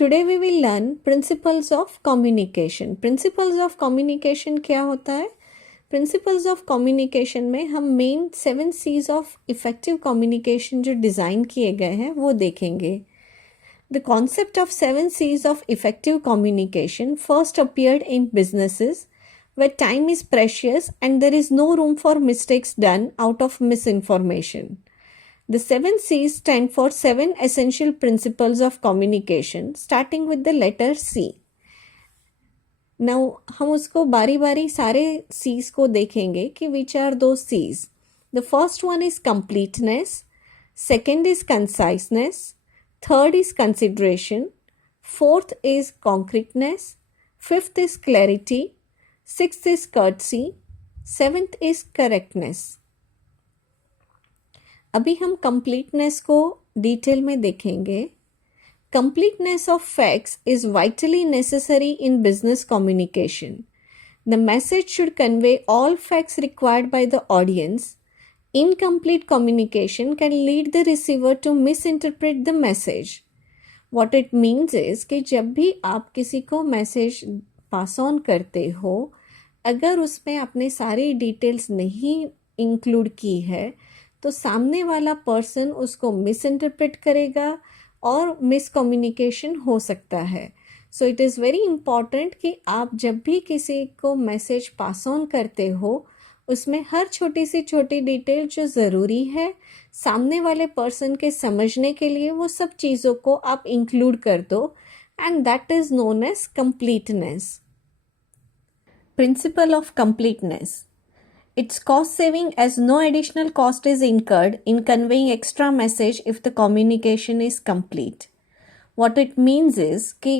Today we will learn principles of communication. Principles of communication क्या होता है? Principles of communication में हम main 7 C's of effective communication जो डिज़ाइन किए गए हैं वो देखेंगे. The concept of 7 C's of effective communication first appeared in businesses where time is precious and there is no room for mistakes done out of misinformation. The 7 C's stand for 7 essential principles of communication, starting with the letter C. Now, हम उसको बारी बारी सारे C's को देखेंगे कि which are those C's. The first one is completeness, second is conciseness, third is consideration, fourth is concreteness, fifth is clarity, sixth is courtesy, seventh is correctness. अभी हम completeness को डिटेल में देखेंगे. Completeness of facts is vitally necessary in business communication. The message should convey all facts required by the audience. Incomplete communication can lead the receiver to misinterpret the message. What it means is कि जब भी आप किसी को message pass on करते हो, अगर उसमें आपने सारी डिटेल्स नहीं इंक्लूड की है तो सामने वाला पर्सन उसको मिस इंटरप्रेट करेगा और मिसकम्युनिकेशन हो सकता है. So it is very important कि आप जब भी किसी को मैसेज पास ऑन करते हो उसमें हर छोटी सी छोटी डिटेल जो ज़रूरी है सामने वाले पर्सन के समझने के लिए वो सब चीज़ों को आप इंक्लूड कर दो, and that is known as completeness. Principle of completeness. It's cost saving as no additional cost is incurred in conveying extra message if the communication is complete. What it means is कि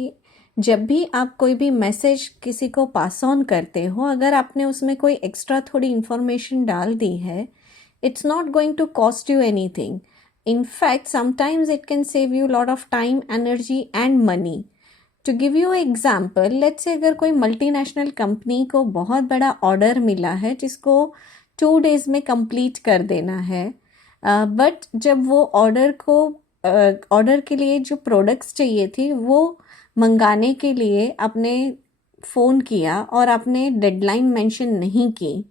जब भी आप कोई भी message किसी को pass on करते हो, अगर आपने उसमें कोई एक्स्ट्रा थोड़ी इन्फॉर्मेशन डाल दी है, it's not going to cost you anything. In fact, sometimes it can save you a lot of time, energy and money. To give you example, let's say अगर कोई मल्टीनेशनल कंपनी को बहुत बड़ा order मिला है जिसको 2 days में complete कर देना है, बट जब वो ऑर्डर के लिए जो प्रोडक्ट्स चाहिए थी वो मंगाने के लिए आपने फ़ोन किया और आपने डेडलाइन मेंशन नहीं की,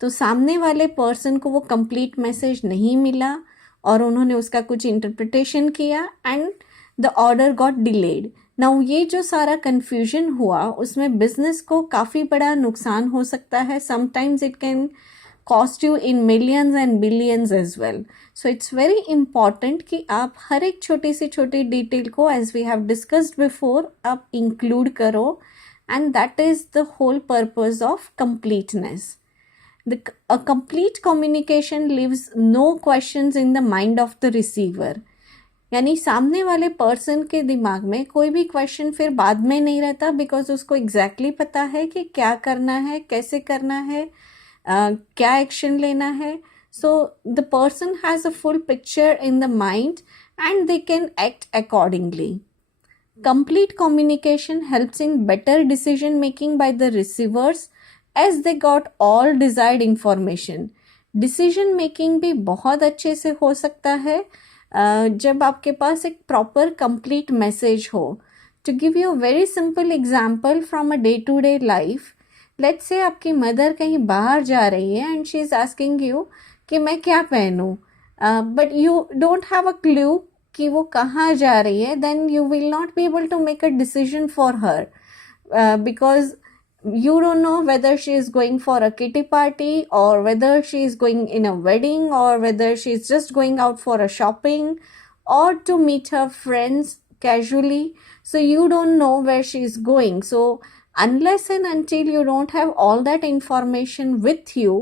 तो सामने वाले पर्सन को वो कंप्लीट मैसेज नहीं मिला और उन्होंने उसका कुछ इंटरप्रिटेशन किया and the order got delayed. Now ये जो सारा कन्फ्यूजन हुआ उसमें बिजनेस को काफ़ी बड़ा नुकसान हो सकता है. Sometimes it can cost you in millions and billions as well. So it's very important कि आप हर एक छोटी सी छोटी डिटेल को, as we have discussed before, आप इंक्लूड करो, and that is the whole purpose of completeness. A complete communication leaves no questions in the mind of the receiver. यानी सामने वाले पर्सन के दिमाग में कोई भी क्वेश्चन फिर बाद में नहीं रहता, बिकॉज उसको एग्जैक्टली पता है कि क्या करना है, कैसे करना है, क्या एक्शन लेना है. So the person has a full picture in the mind and they can act accordingly. Complete communication helps in better decision making by the receivers as they got all desired information. Decision making भी बहुत अच्छे से हो सकता है जब आपके पास एक प्रॉपर कंप्लीट मैसेज हो. To give you very simple example from a day to day life, let's say आपकी मदर कहीं बाहर जा रही है and she is asking you कि मैं क्या पहनूं, but you don't have a clue कि वो कहाँ जा रही है, then you will not be able to make a decision for her because you don't know whether she is going for a kitty party or whether she is going in a wedding or whether she is just going out for a shopping or to meet her friends casually. So you don't know where she is going. So unless and until you don't have all that information with you,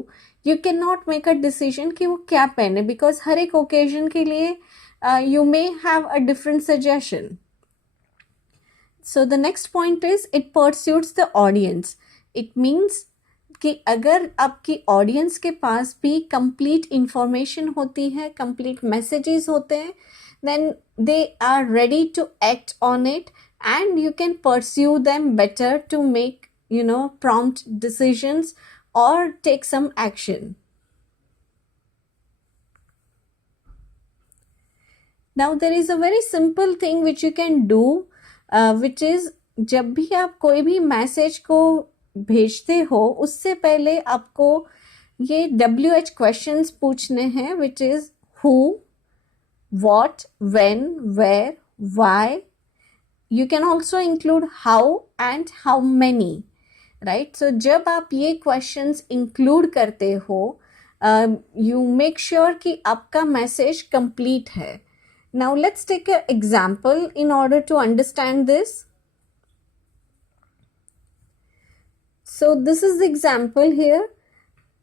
you cannot make a decision कि वो क्या पहने, because हर एक occasion के लिए you may have a different suggestion. So the next point is it pursues the audience. It means कि अगर आपकी ऑडियंस के पास भी कंप्लीट इंफॉर्मेशन होती है, कंप्लीट मैसेजेस होते हैं, then they are ready to act on it and you can pursue them better to make, prompt decisions or take some action. Now there is a very simple thing which you can do which is जब भी आप कोई भी message को भेजते हो उससे पहले आपको ये WH क्वेश्चंस पूछने हैं, which is who, what, when, where, why. You can also include how and how many, right? So जब आप ये questions include करते हो, you make sure कि आपका message complete है. Now let's take an example in order to understand this. So this is the example here.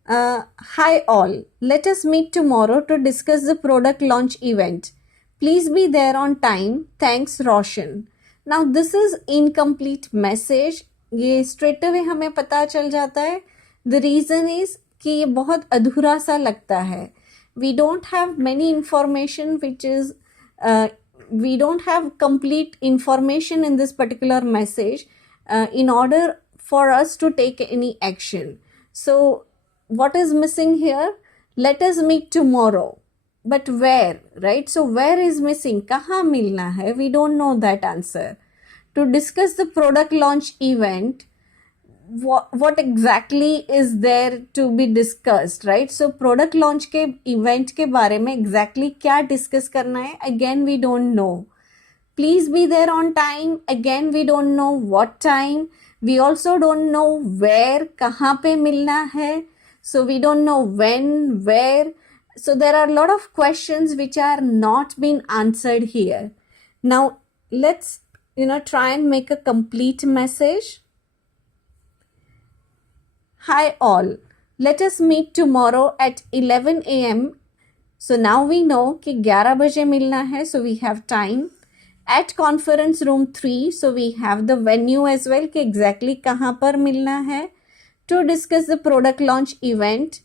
Hi all, let us meet tomorrow to discuss the product launch event. Please be there on time. Thanks, Roshan. Now this is incomplete message. ये straight away हमें पता चल जाता है. The reason is कि ये बहुत अधूरा सा लगता है. We don't have many information which is we don't have complete information in this particular message in order for us to take any action. So what is missing here? Let us meet tomorrow. But where, right? So where is missing? Kahan milna hai? We don't know that answer. To discuss the product launch event, what exactly is there to be discussed, right? So product launch के event के बारे में exactly क्या discuss करना है? Again, we don't know. Please be there on time. Again, we don't know what time. We also don't know where, कहाँ पे मिलना है. So we don't know when, where. So there are a lot of questions which are not being answered here. Now let's try and make a complete message. Hi all, let us meet tomorrow at 11 a.m. So now we know कि 11 बजे मिलना है, so we have time. At conference room 3, so we have the venue as well कि exactly कहाँ पर मिलना है. To discuss the product launch event,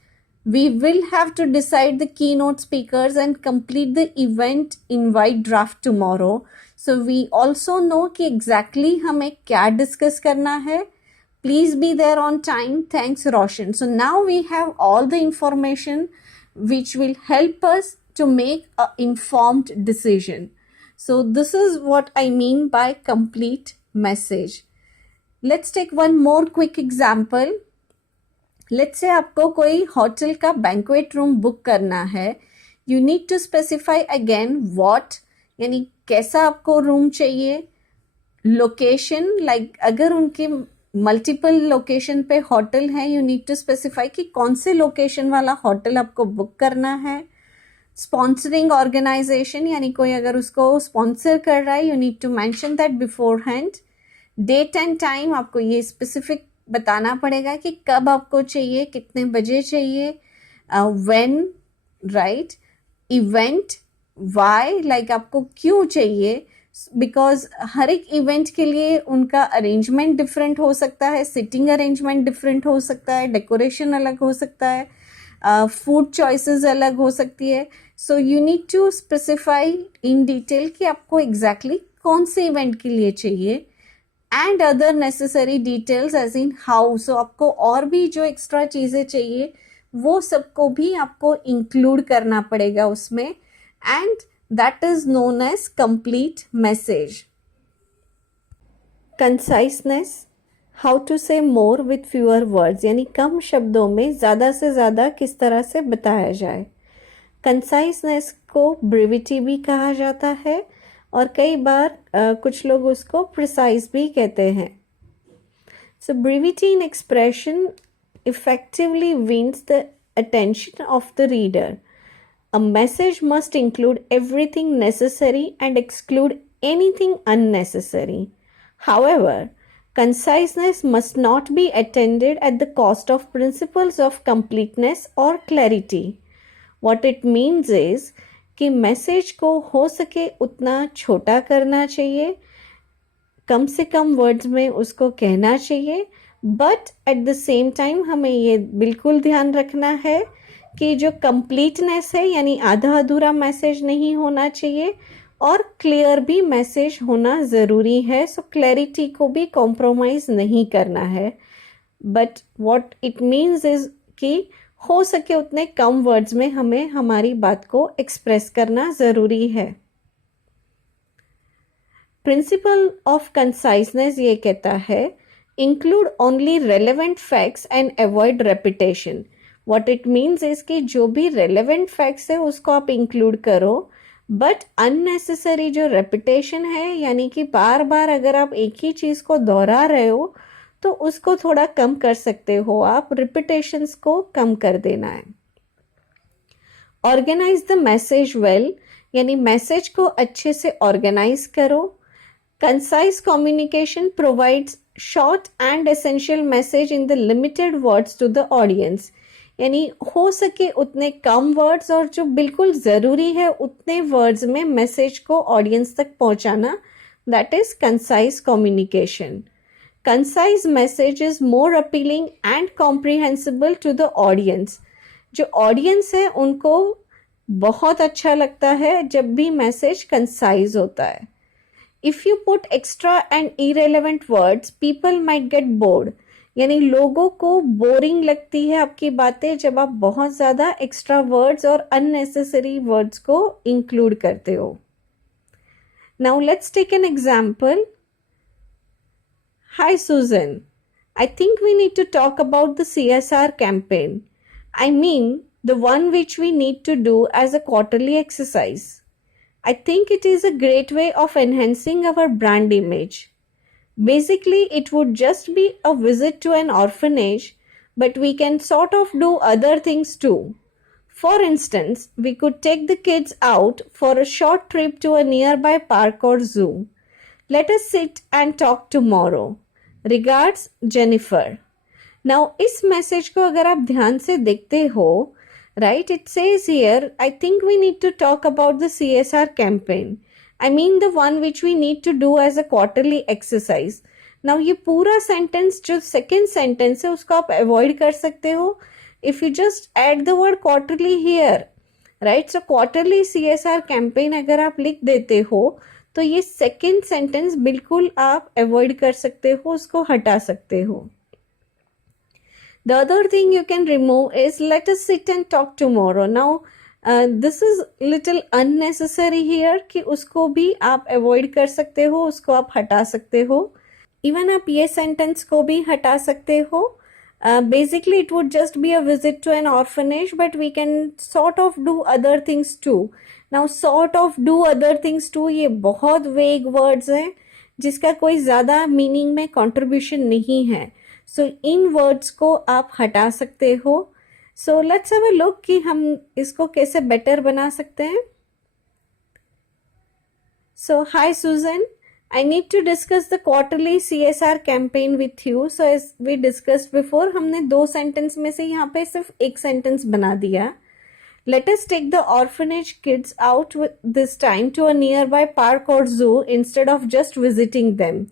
we will have to decide the keynote speakers and complete the event invite draft tomorrow. So we also know कि exactly हमें क्या discuss करना है. Please be there on time. Thanks, Roshan. So now we have all the information which will help us to make an informed decision. So this is what I mean by complete message. Let's take one more quick example. Let's say आपको कोई hotel का banquet room book करना है. You need to specify again what, यानी कैसा आपको room चाहिए. Location, like अगर उनके मल्टीपल लोकेशन पे होटल है, यू नीड टू स्पेसिफाई कि कौन से लोकेशन वाला होटल आपको बुक करना है. स्पॉन्सरिंग ऑर्गेनाइजेशन, यानी कोई अगर उसको स्पॉन्सर कर रहा है, you need to mention that beforehand. Date and time, आपको ये स्पेसिफिक बताना पड़ेगा कि कब आपको चाहिए, कितने बजे चाहिए. When, right. Event, why, like आपको क्यों चाहिए, बिकॉज हर एक इवेंट के लिए उनका अरेंजमेंट डिफरेंट हो सकता है, सिटिंग अरेंजमेंट डिफरेंट हो सकता है, डेकोरेशन अलग हो सकता है, फूड चॉइसेस अलग हो सकती है. So you need to specify in detail कि आपको एग्जैक्टली कौन से इवेंट के लिए चाहिए, and other necessary details as in how. So आपको और भी जो एक्स्ट्रा चीज़ें चाहिए वो सबको भी आपको इंक्लूड करना पड़ेगा उसमें, and that is known as complete message. Conciseness, how to say more with fewer words, यानी कम शब्दों में ज़्यादा से ज़्यादा किस तरह से बताया जाए. Conciseness को brevity भी कहा जाता है और कई बार कुछ लोग उसको precise भी कहते हैं. So brevity in expression effectively wins the attention of the reader. A message must include everything necessary and exclude anything unnecessary. However, conciseness must not be attended at the cost of principles of completeness or clarity. What it means is कि message को हो सके उतना छोटा करना चाहिए, कम से कम words में उसको कहना चाहिए, but at the same time हमें ये बिल्कुल ध्यान रखना है कि जो कंप्लीटनेस है, यानी आधा अधूरा मैसेज नहीं होना चाहिए और क्लियर भी मैसेज होना ज़रूरी है. सो क्लैरिटी को भी कॉम्प्रोमाइज़ नहीं करना है, but what it means is कि हो सके उतने कम वर्ड्स में हमें हमारी बात को एक्सप्रेस करना ज़रूरी है. प्रिंसिपल ऑफ कंसाइजनेस ये कहता है include only relevant facts and avoid repetition. What it means is कि जो भी रेलेवेंट फैक्ट्स है उसको आप इंक्लूड करो, बट अननेसेसरी जो रेपिटेशन है यानी कि बार बार अगर आप एक ही चीज को दोहरा रहे हो तो उसको थोड़ा कम कर सकते हो आप, रिपीटेशंस को कम कर देना है. ऑर्गेनाइज द मैसेज वेल यानी मैसेज को अच्छे से ऑर्गेनाइज करो. Concise communication provides short and essential message in the limited words to the audience. यानी हो सके उतने कम वर्ड्स और जो बिल्कुल ज़रूरी है उतने वर्ड्स में मैसेज को ऑडियंस तक पहुंचाना, that is concise communication. Concise message is more appealing and comprehensible to the audience. जो ऑडियंस है उनको बहुत अच्छा लगता है जब भी मैसेज कंसाइज होता है. If you put extra and irrelevant words people might get bored. यानी लोगों को बोरिंग लगती है आपकी बातें जब आप बहुत ज़्यादा एक्स्ट्रा वर्ड्स और अननेसेसरी वर्ड्स को इंक्लूड करते हो. Now let's take an example. Hi Susan, I think we need to talk about the CSR campaign. I mean, the one which we need to do as a quarterly exercise. I think it is a great way of enhancing our brand image. Basically, it would just be a visit to an orphanage, but we can sort of do other things too. For instance, we could take the kids out for a short trip to a nearby park or zoo. Let us sit and talk tomorrow. Regards, Jennifer. Now, इस message को अगर आप ध्यान से देखते हो, right, it says here, I think we need to talk about the CSR campaign. I mean the one which we need to do as a quarterly exercise. Now, ये पूरा सेंटेंस जो सेकेंड सेंटेंस है उसको आप avoid कर सकते हो if you just add the word quarterly here, right? So, quarterly CSR campaign अगर आप लिख देते हो तो ये सेकेंड सेंटेंस बिल्कुल आप अवॉइड कर सकते हो, उसको हटा सकते हो. The other thing you can remove is let us sit and talk tomorrow. Now this is little unnecessary here कि उसको भी आप अवॉइड कर सकते हो, उसको आप हटा सकते हो. इवन आप ये सेंटेंस को भी हटा सकते हो. Basically it would just be a visit to an orphanage, but we can sort of do other things too. Now sort of do other things too ये बहुत वेग वर्ड्स हैं जिसका कोई ज़्यादा मीनिंग में कंट्रीब्यूशन नहीं है. सो इन वर्ड्स को आप हटा सकते हो. सो लेट्स हैव अ लुक कि हम इसको कैसे बेटर बना सकते हैं. सो हाय सुजन, I need to discuss the quarterly CSR campaign with you. So as we discussed before, हमने दो सेंटेंस में से यहाँ पे सिर्फ एक सेंटेंस बना दिया. Let us take the orphanage kids out this time to a nearby park or zoo instead of just visiting them.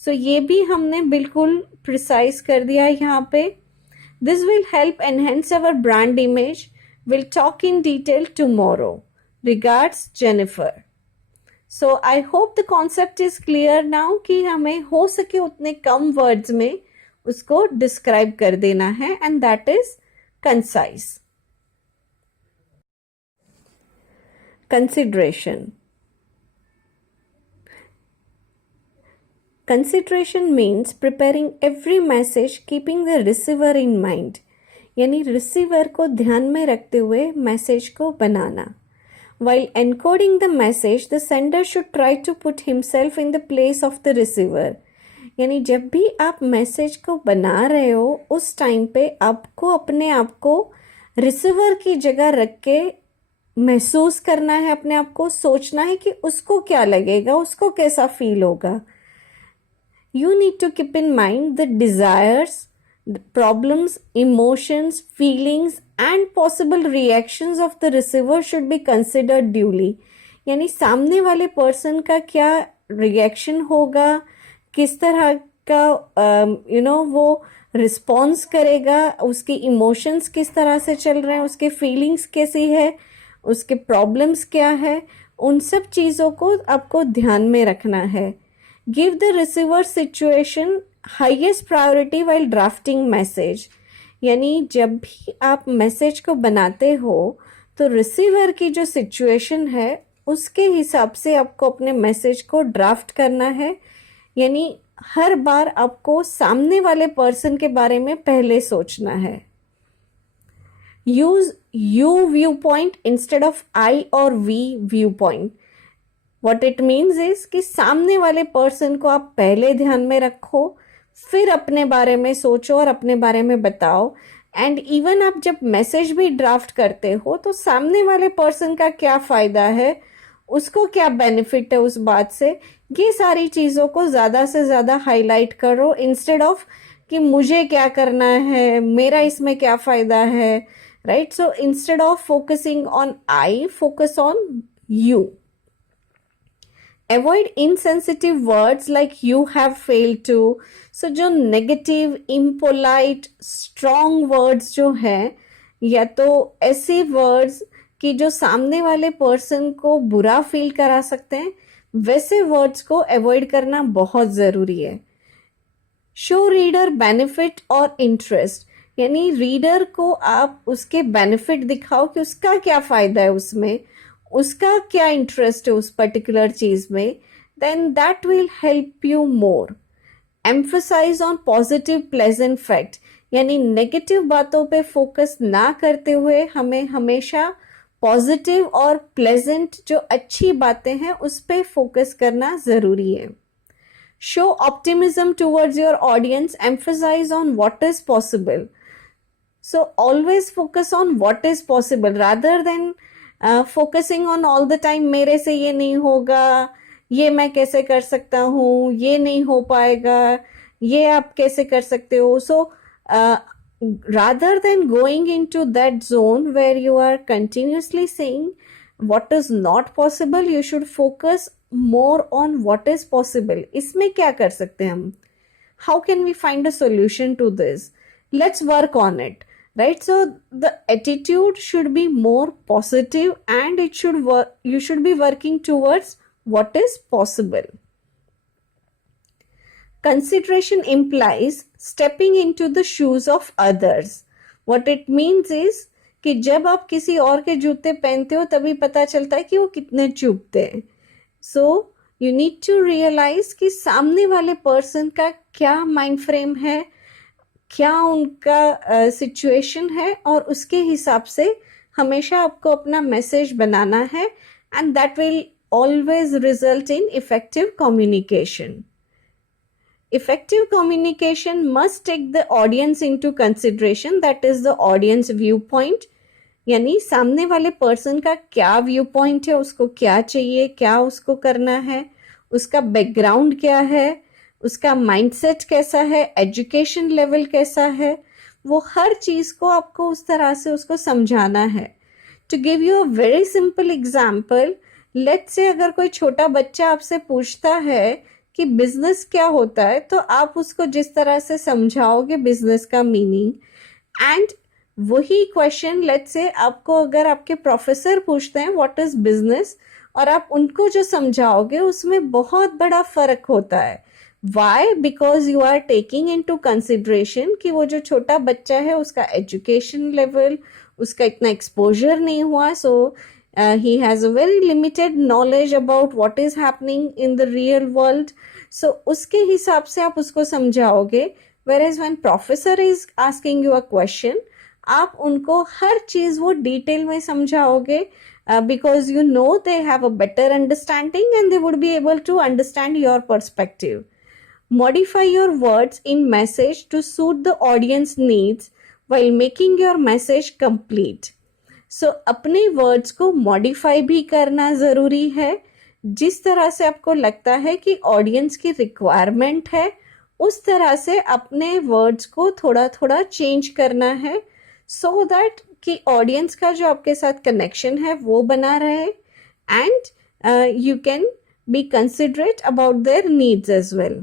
So ये भी हमने बिल्कुल प्रिसाइज कर दिया यहाँ पे. This will help enhance our brand image. We'll talk in detail tomorrow. Regards, Jennifer. So I hope the concept is clear now कि हमें हो सके उतने कम वर्ड्स में उसको डिस्क्राइब कर देना है and that is concise. Consideration. Consideration means preparing every message keeping the receiver in mind. यानी रिसीवर को ध्यान में रखते हुए मैसेज को बनाना. While encoding the message, the sender should try to put himself in the place of the receiver. यानी जब भी आप मैसेज को बना रहे हो उस टाइम पे आपको अपने आप को रिसीवर की जगह रख के महसूस करना है, अपने आप को सोचना है कि उसको क्या लगेगा, उसको कैसा फील होगा. You need to keep in mind the desires, the problems, emotions, feelings and possible reactions of the receiver should be considered duly. यानी सामने वाले पर्सन का क्या रिएक्शन होगा, किस तरह का वो रिस्पॉन्स करेगा, उसके इमोशंस किस तरह से चल रहे हैं, उसके फीलिंग्स कैसी है, उसके प्रॉब्लम्स क्या है, उन सब चीज़ों को आपको ध्यान में रखना है. Give the receiver situation highest priority while drafting message. यानी जब भी आप मैसेज को बनाते हो तो रिसीवर की जो सिचुएशन है उसके हिसाब से आपको अपने मैसेज को ड्राफ्ट करना है। यानी हर बार आपको सामने वाले पर्सन के बारे में पहले सोचना है। Use you viewpoint instead of I और we viewpoint. What it means is कि सामने वाले पर्सन को आप पहले ध्यान में रखो, फिर अपने बारे में सोचो और अपने बारे में बताओ। एंड इवन आप जब मैसेज भी ड्राफ्ट करते हो तो सामने वाले पर्सन का क्या फायदा है, उसको क्या बेनिफिट है उस बात से, ये सारी चीजों को ज्यादा से ज्यादा हाईलाइट करो इंस्टेड ऑफ कि मुझे क्या करना है, मेरा इसमें क्या फायदा है, right? So instead of focusing on I, focus on you. Avoid insensitive words like you have failed to. So जो negative, impolite, strong words जो हैं, या तो ऐसे words कि जो सामने वाले person को बुरा फील करा सकते हैं, वैसे words को avoid करना बहुत ज़रूरी है। Show reader benefit और interest, यानी रीडर को आप उसके बेनिफिट दिखाओ कि उसका क्या फ़ायदा है उसमें, उसका क्या इंटरेस्ट है उस पर्टिकुलर चीज में, then that will help you more. Emphasise on positive pleasant fact, यानी नेगेटिव बातों पे फोकस ना करते हुए हमें हमेशा पॉजिटिव और प्लेजेंट जो अच्छी बातें हैं उस पे फोकस करना जरूरी है। Show optimism towards your audience, emphasise on what is possible. So always focus on what is possible rather than focusing on all the time मेरे से ये नहीं होगा, ये मैं कैसे कर सकता हूँ, ये नहीं हो पाएगा, ये आप कैसे कर सकते हो। सो rather than going into that zone where you are continuously saying what is not possible, you should focus more on what is possible. इसमें क्या कर सकते हैं हम, how can we find a solution to this, let's work on it, right? So the attitude should be more positive and it should work, you should be working towards what is possible. Consideration implies stepping into the shoes of others. What it means is कि जब आप किसी और के जूते पहनते हो तभी पता चलता है कि वो कितने चुभते हैं। So you need to realize कि सामने वाले पर्सन का क्या माइंड फ्रेम है, क्या उनका सिचुएशन है, और उसके हिसाब से हमेशा आपको अपना मैसेज बनाना है, and that will always result in effective communication. Effective communication must take the audience into consideration, that is the audience viewpoint. यानी सामने वाले पर्सन का क्या व्यू पॉइंट है, उसको क्या चाहिए, क्या उसको करना है, उसका बैकग्राउंड क्या है, उसका माइंडसेट कैसा है, एजुकेशन लेवल कैसा है, वो हर चीज को आपको उस तरह से उसको समझाना है. To give you a very simple example, let's say अगर कोई छोटा बच्चा आपसे पूछता है कि बिजनेस क्या होता है, तो आप उसको जिस तरह से समझाओगे बिजनेस का मीनिंग, एंड वही क्वेश्चन लेट्स से आपको अगर आपके प्रोफेसर पूछते हैं व्हाट इज बिजनेस, और आप उनको जो समझाओगे उसमें बहुत बड़ा फर्क होता है. Why? Because you are taking into consideration कि वो जो छोटा बच्चा है उसका एजुकेशन लेवल, उसका इतना एक्सपोजर नहीं हुआ, सो he has a very limited knowledge about what is happening in the real world. So उसके हिसाब से आप उसको समझाओगे. Whereas when professor is asking you a question, आप उनको हर चीज वो डिटेल में समझाओगे, because you know they have a better understanding and they would be able to understand your perspective. Modify your words in message to suit the audience needs while making your message complete. सो अपने words को modify भी करना ज़रूरी है, जिस तरह से आपको लगता है कि ऑडियंस की रिक्वायरमेंट है उस तरह से अपने वर्ड्स को थोड़ा थोड़ा चेंज करना है, सो दैट कि ऑडियंस का जो आपके साथ कनेक्शन है वो बना रहे, and you can be considerate about their needs as well.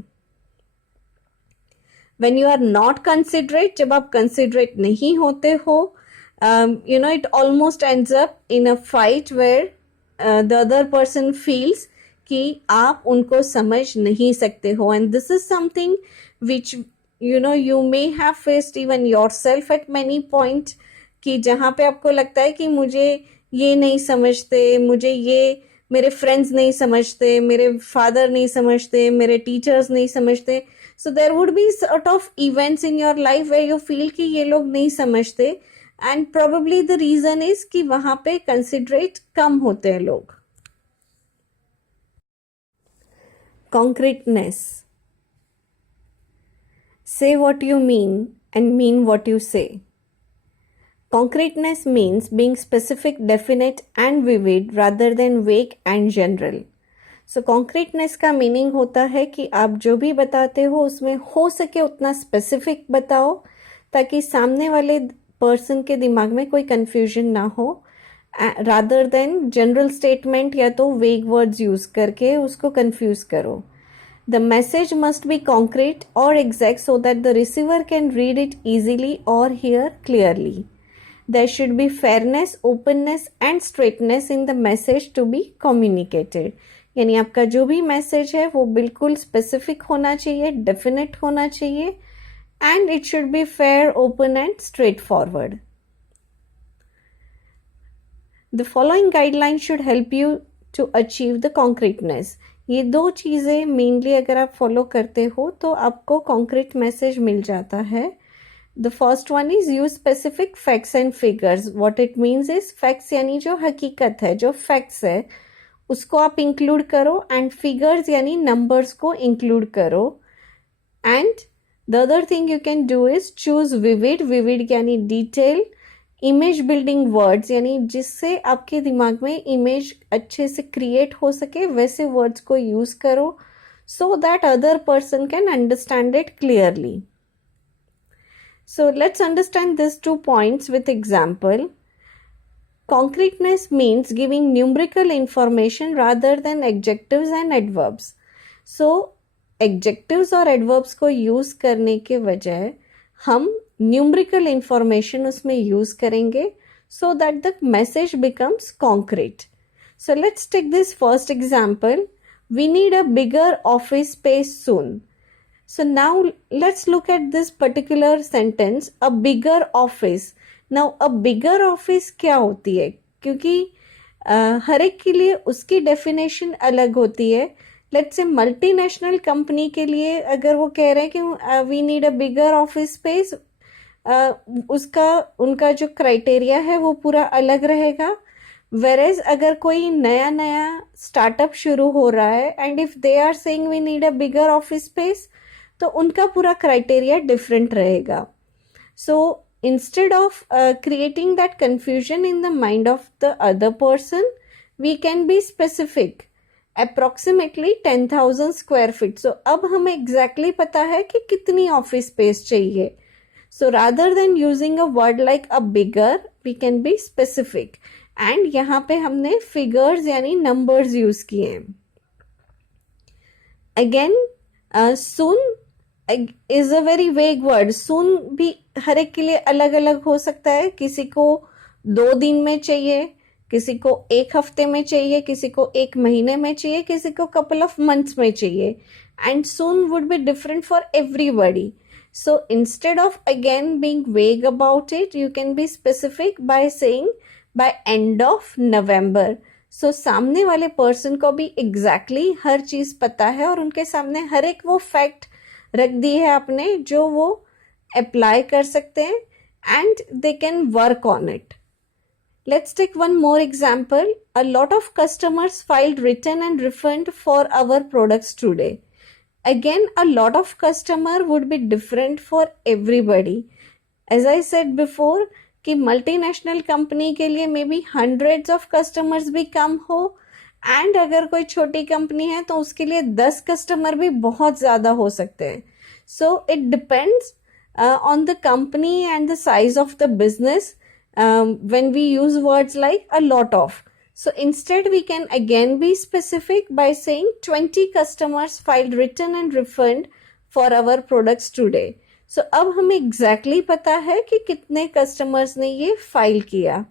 When you are not considerate, जब आप कंसिडरेट नहीं होते हो, it almost ends up in a fight where the other person feels कि आप उनको समझ नहीं सकते हो, and this is something which you may have faced even yourself at many point, कि जहाँ पे आपको लगता है कि मुझे ये नहीं समझते, मुझे ये मेरे फ्रेंड्स नहीं समझते, मेरे फादर नहीं समझते, मेरे टीचर्स नहीं समझते. So there would be sort of events in your life where you feel कि ये लोग नहीं समझते, and probably the reason is कि वहां पे कंसिडरेट कम होते हैं लोग. Concreteness. Say what you mean and mean what you say. Concreteness means being specific, definite and vivid rather than vague and general. So concreteness का मीनिंग होता है कि आप जो भी बताते हो उसमें हो सके उतना स्पेसिफिक बताओ ताकि सामने वाले पर्सन के दिमाग में कोई कंफ्यूजन ना हो, रादर देन जनरल स्टेटमेंट या तो वेग वर्ड्स यूज करके उसको कंफ्यूज करो. The message must be concrete और exact so that the receiver can read it easily और hear clearly. There should be fairness, openness and straightness in the message to be communicated. यानी आपका जो भी message है वो बिल्कुल स्पेसिफिक होना चाहिए, डेफिनेट होना चाहिए, and it should be fair, open and straightforward. The following guidelines should help you to achieve the concreteness. ये दो चीज़ें मेनली अगर आप फॉलो करते हो तो आपको कॉन्क्रीट मैसेज मिल जाता है. The first one is use specific facts and figures. What it means is facts यानी जो हकीकत है, जो facts है उसको आप include करो, and figures यानी numbers को include करो. And the other thing you can do is choose vivid यानी detail, image building words यानी जिससे आपके दिमाग में image अच्छे से create हो सके वैसे words को use करो so that other person can understand it clearly. So let's understand these 2 points with example. Concreteness means giving numerical information rather than adjectives and adverbs. So adjectives और adverbs को use करने के वजह हम numerical information उसमें use करेंगे so that the message becomes concrete. So let's take this first example. We need a bigger office space soon. So now let's look at this particular sentence, a bigger office. Now a bigger office क्या होती है, क्योंकि हर एक के लिए उसकी definition अलग होती है. लेट्स से मल्टीनेशनल कंपनी के लिए अगर वो कह रहे हैं कि we need a bigger office space, उसका उनका जो क्राइटेरिया है वो पूरा अलग रहेगा. वेरेज अगर कोई नया स्टार्टअप शुरू हो रहा है and if they are saying we need a bigger office space तो उनका पूरा क्राइटेरिया डिफरेंट रहेगा. So instead of creating that confusion in the mind of the other person we can be specific, approximately 10,000 square feet. So अब हमें exactly पता है कि कितनी ऑफिस स्पेस चाहिए. So rather than using a word like a bigger we can be specific, and यहाँ पे हमने फिगर्स यानी नंबर्स यूज किए हैं. Again soon is a very vague word. soon भी हर एक के लिए अलग अलग हो सकता है. किसी को 2 दिन में चाहिए, किसी को 1 हफ्ते में चाहिए, किसी को 1 महीने में चाहिए, किसी को couple of months में चाहिए. And soon would be different for everybody. So instead of again being vague about it, you can be specific by saying by end of November. So सामने वाले पर्सन को भी exactly हर चीज पता है और उनके सामने हर एक वो फैक्ट रख दी है आपने जो वो अप्लाई कर सकते हैं, and they can work on it. Let's take one more example. A lot of customers filed return and refund for our products today. Again, a lot of customer would be different for everybody. As I said before कि multinational company के लिए may be hundreds of customers भी कम हो, and अगर कोई छोटी company है तो उसके लिए 10 कस्टमर भी बहुत ज़्यादा हो सकते हैं. So it depends on the company and the size of the business when we use words like a lot of. So instead we can again be specific by saying 20 customers filed return and refund for our products today. So अब हमें exactly पता है कि कितने customers ने ये file किया.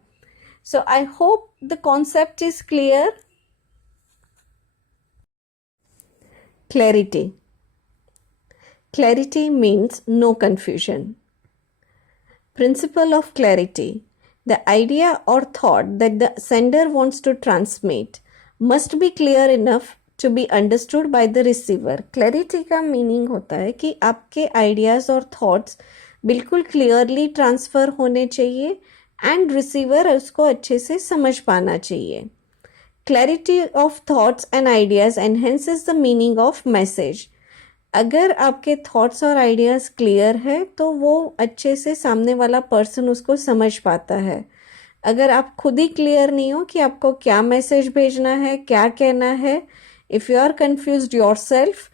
So I hope the concept is clear. Clarity. Clarity means no confusion. Principle of clarity. The idea or thought that the sender wants to transmit must be clear enough to be understood by the receiver. Clarity का meaning होता है कि आपके ideas और thoughts बिल्कुल clearly transfer होने चाहिए and receiver उसको अच्छे से समझ पाना चाहिए. Clarity of thoughts and ideas enhances the meaning of message. अगर आपके थॉट्स और आइडियाज़ क्लियर है तो वो अच्छे से सामने वाला पर्सन उसको समझ पाता है. अगर आप खुद ही क्लियर नहीं हो कि आपको क्या मैसेज भेजना है, क्या कहना है, if you are confused yourself,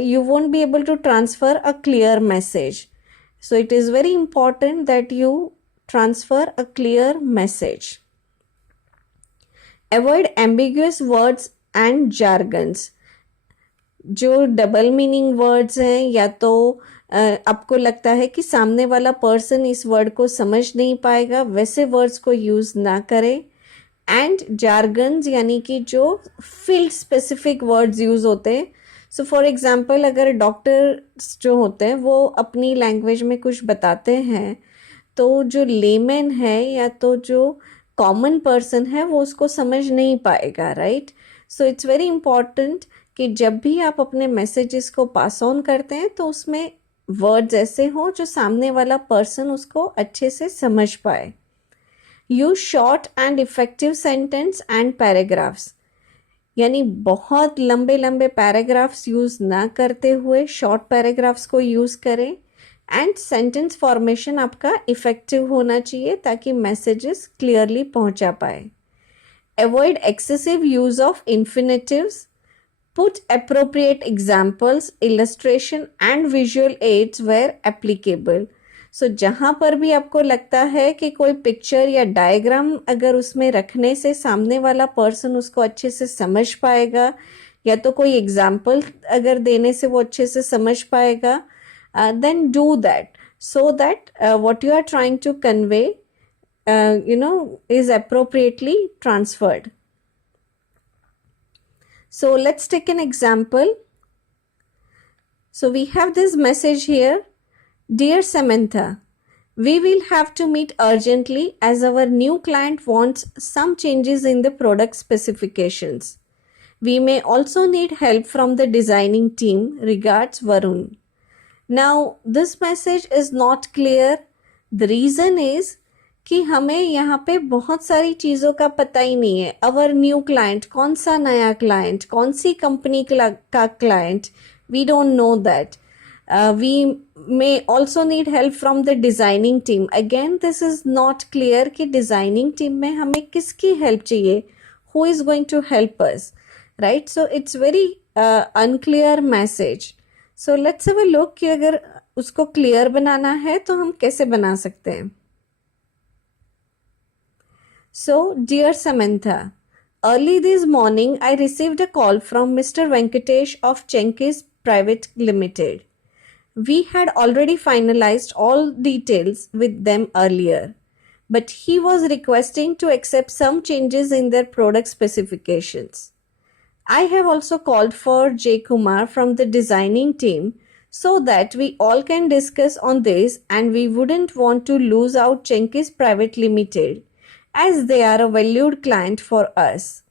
you won't be able to transfer a clear message. So it is very important that you transfer a clear message. Avoid ambiguous words and jargons. जो double meaning words हैं या तो आपको लगता है कि सामने वाला पर्सन इस वर्ड को समझ नहीं पाएगा, वैसे वर्ड्स को यूज़ ना करें. एंड जार्गन्स यानी कि जो फील्ड स्पेसिफिक वर्ड्स यूज़ होते हैं. सो फॉर एग्जांपल अगर डॉक्टर्स जो होते हैं वो अपनी लैंग्वेज में कुछ बताते हैं तो जो लेमैन है या तो जो कॉमन पर्सन है वो उसको समझ नहीं पाएगा, right. So it's very important कि जब भी आप अपने मैसेजेस को पास ऑन करते हैं तो उसमें वर्ड्स ऐसे हों जो सामने वाला पर्सन उसको अच्छे से समझ पाए. Use short and effective sentence and paragraphs, यानी बहुत लंबे लंबे पैराग्राफ्स यूज़ ना करते हुए शॉर्ट पैराग्राफ्स को यूज़ करें. एंड सेंटेंस फॉर्मेशन आपका इफेक्टिव होना चाहिए ताकि मैसेजेस क्लियरली पहुंचा पाए. Avoid excessive use of infinitives. Put appropriate examples, illustration and visual aids where applicable. So जहाँ पर भी आपको लगता है कि कोई पिक्चर या डायग्राम अगर उसमें रखने से सामने वाला पर्सन उसको अच्छे से समझ पाएगा या तो कोई एग्जाम्पल अगर देने से वो अच्छे से समझ पाएगा, then do that so that what you are trying to convey is appropriately transferred. So let's take an example. So we have this message here. Dear Samantha, we will have to meet urgently as our new client wants some changes in the product specifications. We may also need help from the designing team. Regards, Varun. Now this message is not clear. The reason is कि हमें यहाँ पे बहुत सारी चीज़ों का पता ही नहीं है. अवर न्यू क्लाइंट, कौन सा नया क्लाइंट, कौन सी कंपनी का client, we don't know that. We may also need help from the designing team. Again this is not clear कि डिज़ाइनिंग टीम में हमें किसकी हेल्प चाहिए, who is going to help us, right. So it's very unclear message. So let's have a look कि अगर उसको clear बनाना है तो हम कैसे बना सकते हैं. So, dear Samantha, early this morning I received a call from Mr. Venkatesh of Chenkis Private Limited. We had already finalized all details with them earlier, but he was requesting to accept some changes in their product specifications. I have also called for Jay Kumar from the designing team so that we all can discuss on this, and we wouldn't want to lose out Chenkis Private Limited as they are a valued client for us.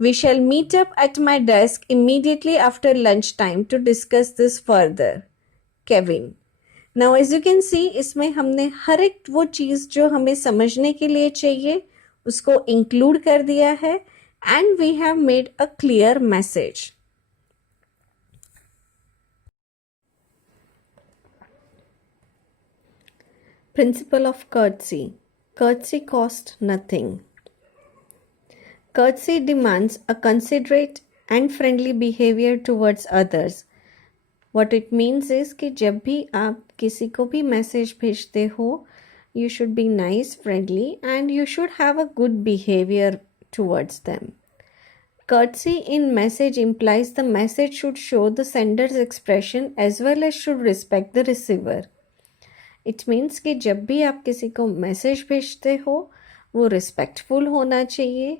We shall meet up at my desk immediately after lunchtime to discuss this further. Kevin. Now as you can see, इसमें हमने हर एक वो चीज़ जो हमें समझने के लिए चाहिए उसको include कर दिया है and we have made a clear message. Principle of courtesy. Courtesy costs nothing. Courtesy demands a considerate and friendly behavior towards others. What it means is कि जब भी आप किसी को भी मैसेज भेजते हो, you should be nice, friendly, and you should have a good behavior towards them. Courtesy in message implies the message should show the sender's expression as well as should respect the receiver. It means कि जब भी आप किसी को message भेजते हो वो respectful होना चाहिए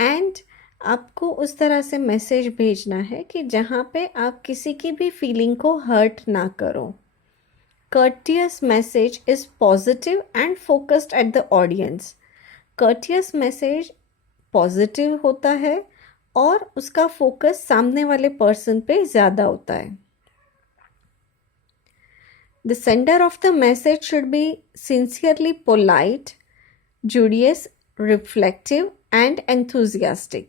एंड आपको उस तरह से मैसेज भेजना है कि जहाँ पे आप किसी की भी फीलिंग को हर्ट ना करो. Courteous message is positive and focused at the audience. Courteous message positive होता है और उसका फोकस सामने वाले पर्सन पे ज़्यादा होता है. The sender of the message should be sincerely polite, judicious, reflective and enthusiastic.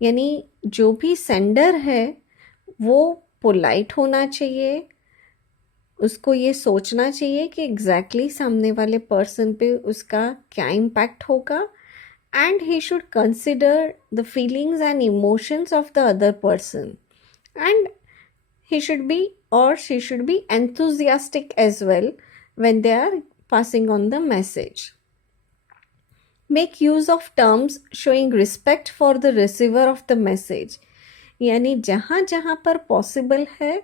यानी जो भी सेंडर है वो पोलाइट होना चाहिए, उसको ये सोचना चाहिए कि एग्जैक्टली सामने वाले पर्सन पे उसका क्या इम्पैक्ट होगा, and he should consider the feelings and emotions of the other person, and he should be or she should be enthusiastic as well when they are passing on the message. Make use of terms showing respect for the receiver of the message. यानी जहाँ जहाँ पर possible है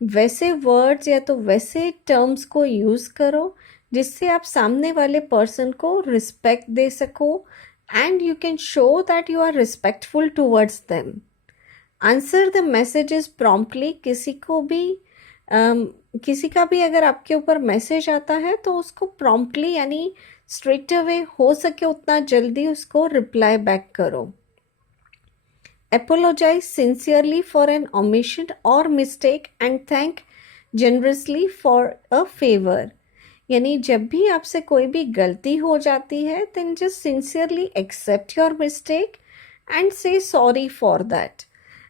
वैसे words या तो वैसे terms को यूज़ करो जिससे आप सामने वाले पर्सन को रिस्पेक्ट दे सको, and you can show that you are respectful towards them. Answer the messages promptly. किसी का भी अगर आपके ऊपर मैसेज आता है तो उसको प्रॉम्प्टली यानी स्ट्रेट अवे हो सके उतना जल्दी उसको रिप्लाई बैक करो. Apologise sincerely for an omission और mistake and thank generously for a favour. यानी जब भी आपसे कोई भी गलती हो जाती है then just sincerely accept your mistake and say sorry for that.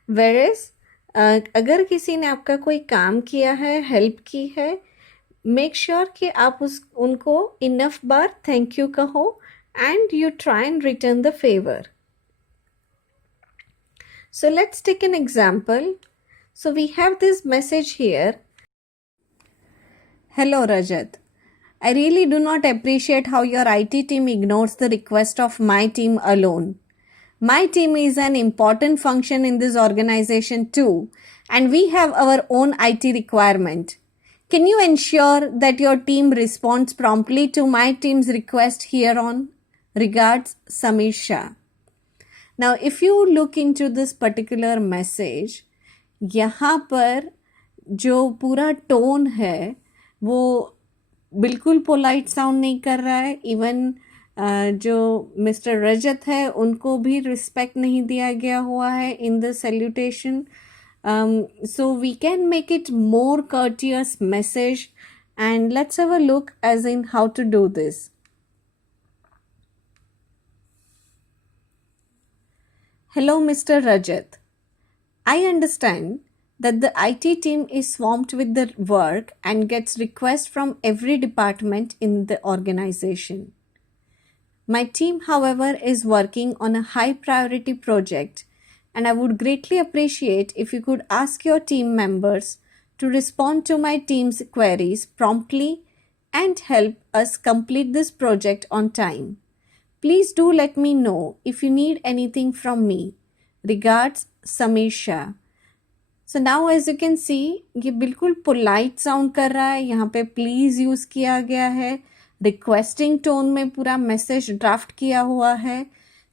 Whereas अगर किसी ने आपका कोई काम किया है, हेल्प की है, मेक श्योर कि आप उनको इनफ बार थैंक यू कहो and you try and return the favour. So let's take an example. So we have this message here. Hello Rajat. I really do not appreciate how your IT team ignores the request of my team alone. My team is an important function in this organization too, and we have our own IT requirement. Can you ensure that your team responds promptly to my team's request here on? Regards, Samir Shah. Now, if you look into this particular message, यहाँ पर जो पूरा tone है वो बिल्कुल polite sound नहीं कर रहा है. इवन जो मिस्टर रजत है उनको भी रिस्पेक्ट नहीं दिया गया हुआ है in the salutation. So we can make it more courteous message, and let's have a look as in how to do this. Hello Mr. Rajat. I understand that the IT team is swamped with the work and gets requests from every department in the organization. My team, however, is working on a high priority project, and I would greatly appreciate if you could ask your team members to respond to my team's queries promptly and help us complete this project on time. Please do let me know if you need anything from me. Regards, Samir Shah. So now as you can see, ये बिल्कुल polite sound कर रहा है. यहाँ पे please use किया गया है. रिक्वेस्टिंग टोन में पूरा मैसेज ड्राफ्ट किया हुआ है.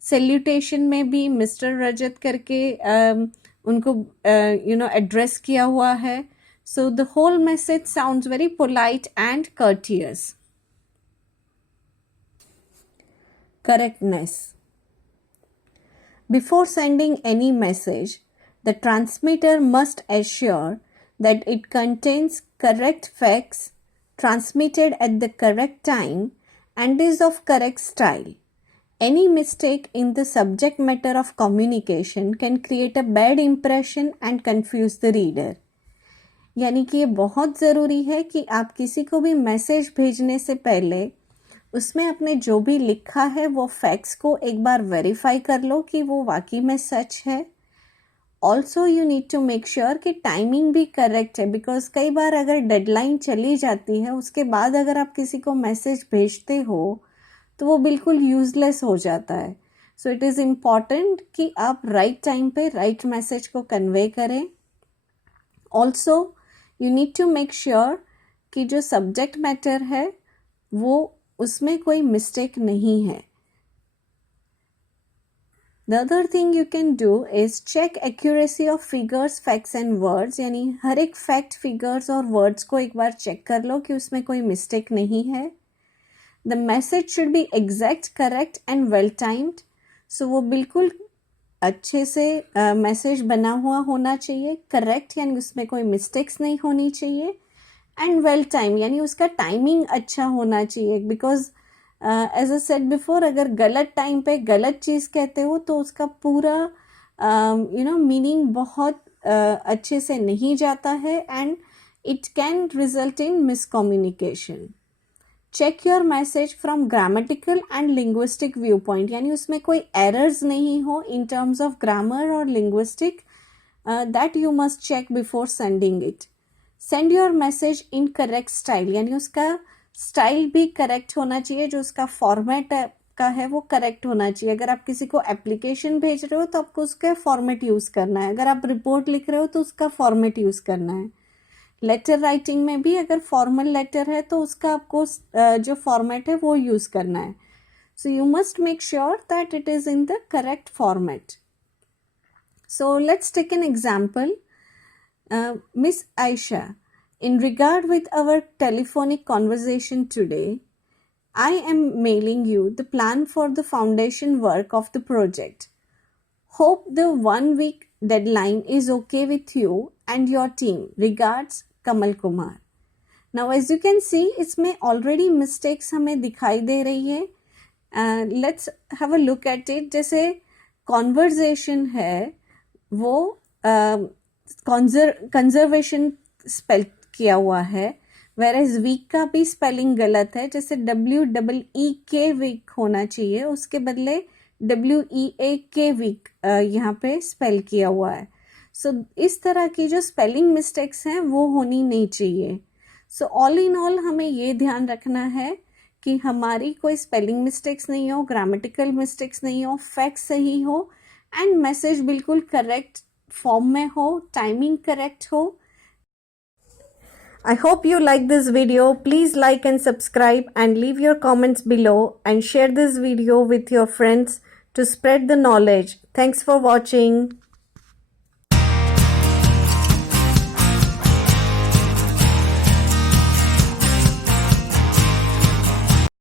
सैल्यूटेशन में भी मिस्टर रजत करके उनको एड्रेस किया हुआ है. So the whole message sounds very polite and courteous. Correctness. Before sending any message, the transmitter must assure that it contains correct facts, transmitted at the correct time, and is of correct style. Any mistake in the subject matter of communication can create a bad impression and confuse the reader. यानी कि ये बहुत ज़रूरी है कि आप किसी को भी मैसेज भेजने से पहले उसमें आपने जो भी लिखा है वो फैक्ट्स को एक बार वेरीफाई कर लो कि वो वाकई में सच है. Also you need to make sure कि टाइमिंग भी करेक्ट है, बिकॉज कई बार अगर डेडलाइन चली जाती है उसके बाद अगर आप किसी को मैसेज भेजते हो तो वो बिल्कुल यूजलेस हो जाता है. सो इट इज़ इम्पॉर्टेंट कि आप राइट टाइम पे राइट मैसेज को कन्वे करें. Also you need to make sure कि जो सब्जेक्ट मैटर है वो उसमें कोई मिस्टेक नहीं है. The other thing you can do is check accuracy of figures, facts and words. यानी हर एक फैक्ट, फिगर्स और वर्ड्स को एक बार चेक कर लो कि उसमें कोई मिस्टेक नहीं है. The message should be exact, correct and well timed. So वो बिल्कुल अच्छे से मैसेज बना हुआ होना चाहिए, करेक्ट यानी उसमें कोई मिस्टेक्स नहीं होनी चाहिए, एंड वेल टाइम यानी उसका टाइमिंग अच्छा होना चाहिए, because as I said before अगर गलत टाइम पे गलत चीज़ कहते हो तो उसका पूरा मीनिंग बहुत अच्छे से नहीं जाता है, and it can result in miscommunication. Check your message from grammatical and linguistic view point यानी उसमें कोई एरर्स नहीं हो इन टर्म्स ऑफ ग्रामर और linguistic, that you must check before sending it. Send your message in correct style यानी उसका style भी correct होना चाहिए, जो उसका फॉर्मेट का है वो करेक्ट होना चाहिए. अगर आप किसी को एप्लीकेशन भेज रहे हो तो आपको उसका फॉर्मेट यूज़ करना है, अगर आप रिपोर्ट लिख रहे हो तो उसका फॉर्मेट यूज़ करना है. लेटर राइटिंग में भी अगर फॉर्मल लेटर है तो उसका आपको जो फॉर्मेट है वो यूज़ करना है. So you must make sure that it is in the correct format. So let's take an example. Miss Aisha, in regard with our telephonic conversation today, I am mailing you the plan for the foundation work of the project. Hope the 1 week deadline is okay with you and your team. Regards, Kamal Kumar. Now as you can see, इसमें already mistakes हमें दिखाई दे रही है. Let's have a look at it. जैसे conversation है वो conservation spell किया हुआ है, वेरेज वीक का भी स्पेलिंग गलत है. जैसे WEEK वीक होना चाहिए, उसके बदले WEAK वीक यहाँ पे स्पेल किया हुआ है. सो इस तरह की जो स्पेलिंग मिस्टेक्स हैं वो होनी नहीं चाहिए. सो ऑल इन ऑल हमें ये ध्यान रखना है कि हमारी कोई स्पेलिंग मिस्टेक्स नहीं हो, ग्रामेटिकल मिस्टेक्स नहीं हो, फैक्ट सही हो, एंड मैसेज बिल्कुल करेक्ट फॉर्म में हो, टाइमिंग करेक्ट हो. I hope you like this video. Please like and subscribe and leave your comments below and share this video with your friends to spread the knowledge. Thanks for watching.